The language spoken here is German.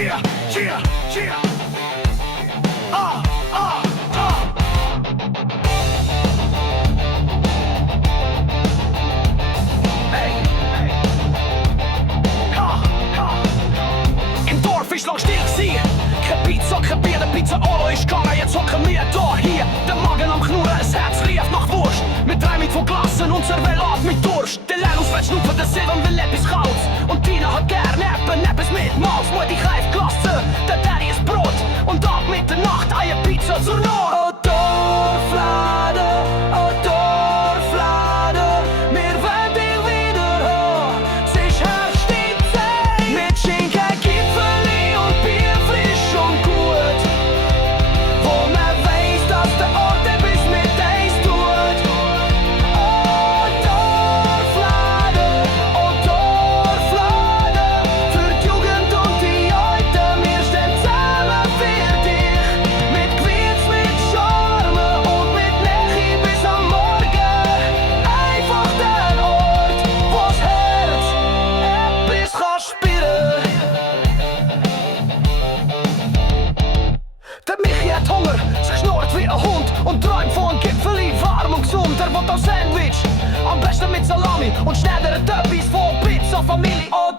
yeah, yeah, yeah. Ah, ah, ah. Hey, hey. Ha, ha. Im Dorf ist lang still gewesen. Kein Pizza, kein Bier, der Pizza Olo ist gegangen. Jetzt hocken wir da hier. Der Magen am Knurren, das Herz rief nach Wurst. Mit 3 mit von Glassen und Servelat mit Durst. Der Lenus will schnupfen, der Silvan will etwas Kauz. Und Tina hat gern etwas mit Maus. Mutti greift Glasse, der Daddy ist Brot. Und ab mit der Nacht eine Pizza zur Not. Oh Dorfladen, oh Dorfladen, wir wollen dich wieder haben. Es ist Herbst die Zeit. Mit Schinken, Gipfeli und Bier frisch und gut. Wo man weiss, dass der Ort etwas mit uns tut. Oh Dorfladen, für die Jugend und die Alten. Wir stehen zusammen für dich. Mit Gewürz, mit Charme und mit Nähe bis am Morgen. Einfach der Ort, wo's Herz etwas kann spüren. Der Michi hat Hunger, sich schnurrt wie ein Hund und träumt von einem Gipfeli, warm und gesund. Er will ein Sandwich, am besten mit Salami und schnell etwas von Pizza Familie. Oh,